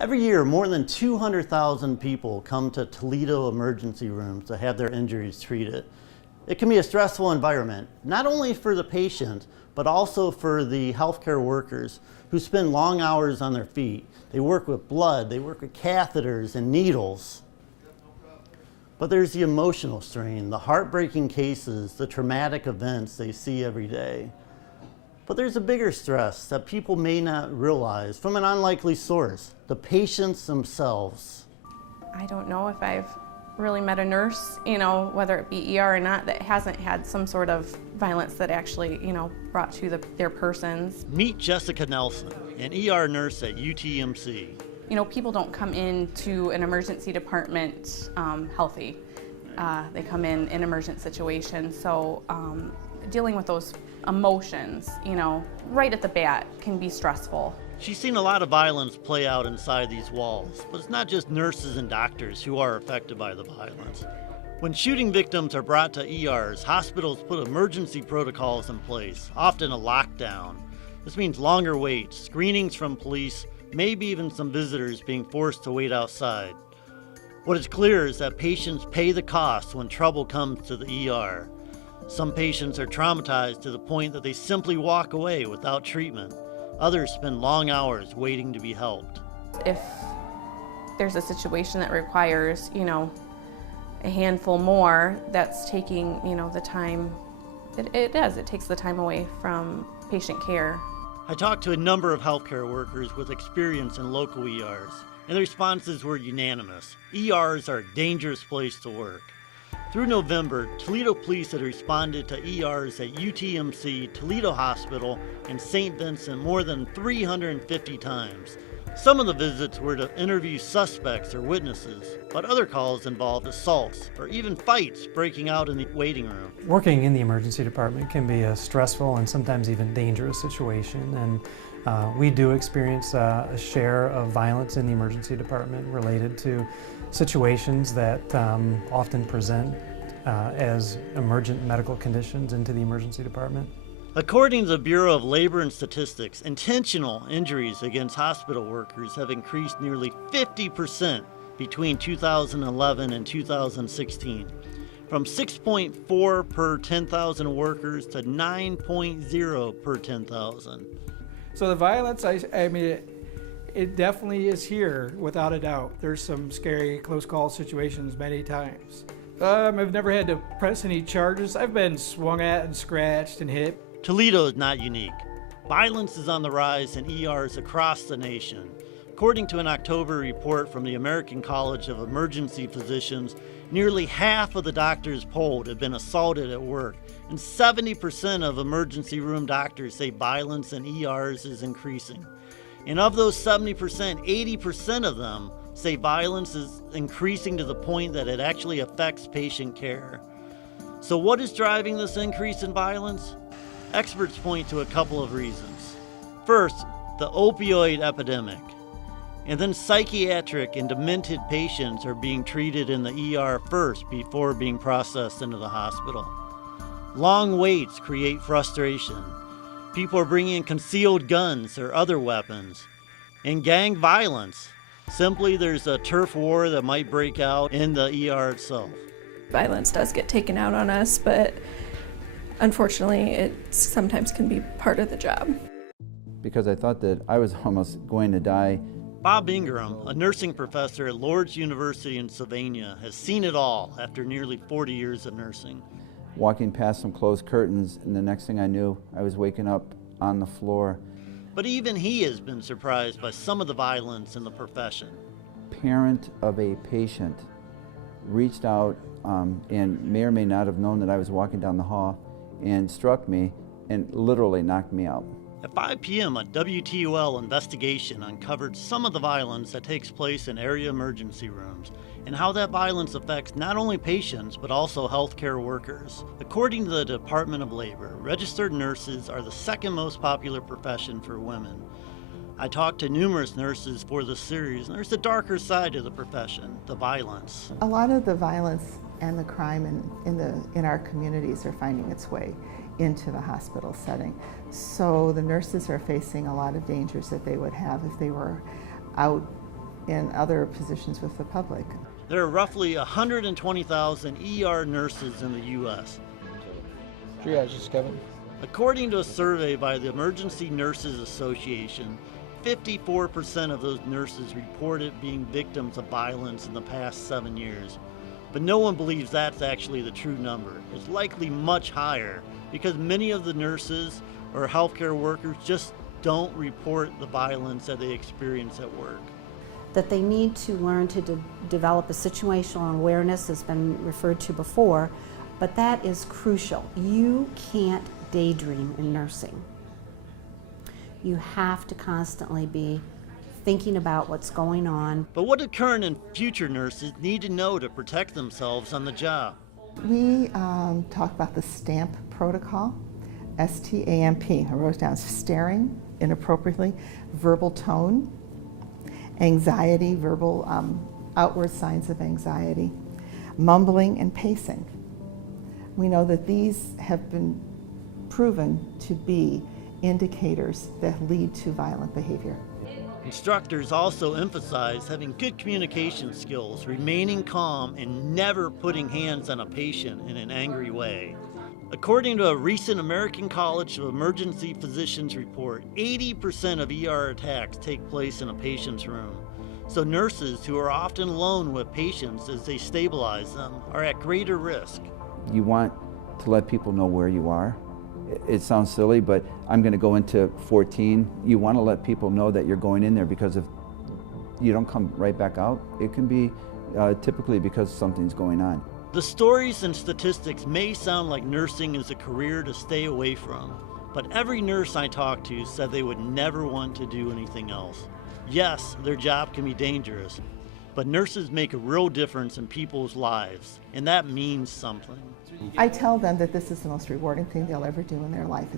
Every year, more than 200,000 people come to Toledo emergency rooms to have their injuries treated. It can be a stressful environment, not only for the patient, but also for the healthcare workers who spend long hours on their feet. They work with blood, they work with catheters and needles. But there's the emotional strain, the heartbreaking cases, the traumatic events they see every day. But there's a bigger stress that people may not realize from an unlikely source, the patients themselves. I don't know if I've really met a nurse, whether it be ER or not, that hasn't had some sort of violence that actually, brought to their persons. Meet Jessica Nelson, an ER nurse at UTMC. People don't come into an emergency department healthy. They come in emergent situations, so dealing with those emotions, right at the bat can be stressful. She's seen a lot of violence play out inside these walls, but it's not just nurses and doctors who are affected by the violence. When shooting victims are brought to ERs, hospitals put emergency protocols in place, often a lockdown. This means longer waits, screenings from police, maybe even some visitors being forced to wait outside. What is clear is that patients pay the cost when trouble comes to the ER. Some patients are traumatized to the point that they simply walk away without treatment. Others spend long hours waiting to be helped. If there's a situation that requires, a handful more, that's taking, the time, it takes the time away from patient care. I talked to a number of healthcare workers with experience in local ERs, and the responses were unanimous. ERs are a dangerous place to work. Through November, Toledo police had responded to ERs at UTMC, Toledo Hospital, and St. Vincent more than 350 times. Some of the visits were to interview suspects or witnesses, but other calls involved assaults or even fights breaking out in the waiting room. Working in the emergency department can be a stressful and sometimes even dangerous situation, and we do experience a share of violence in the emergency department related to situations that often present as emergent medical conditions into the emergency department. According to the Bureau of Labor and Statistics, intentional injuries against hospital workers have increased nearly 50% between 2011 and 2016, from 6.4 per 10,000 workers to 9.0 per 10,000. So the violence, I mean, it definitely is here, without a doubt. There's some scary close call situations many times. I've never had to press any charges. I've been swung at and scratched and hit. Toledo is not unique. Violence is on the rise in ERs across the nation. According to an October report from the American College of Emergency Physicians, nearly half of the doctors polled have been assaulted at work, and 70% of emergency room doctors say violence in ERs is increasing. And of those 70%, 80% of them say violence is increasing to the point that it actually affects patient care. So what is driving this increase in violence? Experts point to a couple of reasons. First, the opioid epidemic. And then psychiatric and demented patients are being treated in the ER first before being processed into the hospital. Long waits create frustration. People are bringing in concealed guns or other weapons. And gang violence. Simply, there's a turf war that might break out in the ER itself. Violence does get taken out on us, but unfortunately, it sometimes can be part of the job. Because I thought that I was almost going to die. Bob Ingram, a nursing professor at Lourdes University in Sylvania, has seen it all after nearly 40 years of nursing. Walking past some closed curtains, and the next thing I knew, I was waking up on the floor. But even he has been surprised by some of the violence in the profession. Parent of a patient reached out and may or may not have known that I was walking down the hall and struck me and literally knocked me out. At 5 p.m., a WTOL investigation uncovered some of the violence that takes place in area emergency rooms and how that violence affects not only patients but also healthcare workers. According to the Department of Labor, registered nurses are the second most popular profession for women. I talked to numerous nurses for this series, and there's a darker side to the profession, the violence. A lot of the violence and the crime in our communities are finding its way into the hospital setting. So the nurses are facing a lot of dangers that they would have if they were out in other positions with the public. There are roughly 120,000 ER nurses in the U.S. Triage is Kevin. According to a survey by the Emergency Nurses Association, 54% of those nurses reported being victims of violence in the past 7 years. But no one believes that's actually the true number. It's likely much higher because many of the nurses or healthcare workers just don't report the violence that they experience at work. That they need to learn to develop a situational awareness has been referred to before, but that is crucial. You can't daydream in nursing. You have to constantly be thinking about what's going on. But what do current and future nurses need to know to protect themselves on the job? We talk about the STAMP protocol, S-T-A-M-P. I wrote it down: staring inappropriately, verbal tone, anxiety, verbal outward signs of anxiety, mumbling and pacing. We know that these have been proven to be indicators that lead to violent behavior. Instructors also emphasize having good communication skills, remaining calm, and never putting hands on a patient in an angry way. According to a recent American College of Emergency Physicians report, 80% of ER attacks take place in a patient's room. So nurses, who are often alone with patients as they stabilize them, are at greater risk. You want to let people know where you are. It sounds silly, but I'm going to go into 14. You want to let people know that you're going in there, because if you don't come right back out, it can be typically because something's going on. The stories and statistics may sound like nursing is a career to stay away from, but every nurse I talked to said they would never want to do anything else. Yes, their job can be dangerous, but nurses make a real difference in people's lives, and that means something. I tell them that this is the most rewarding thing they'll ever do in their life.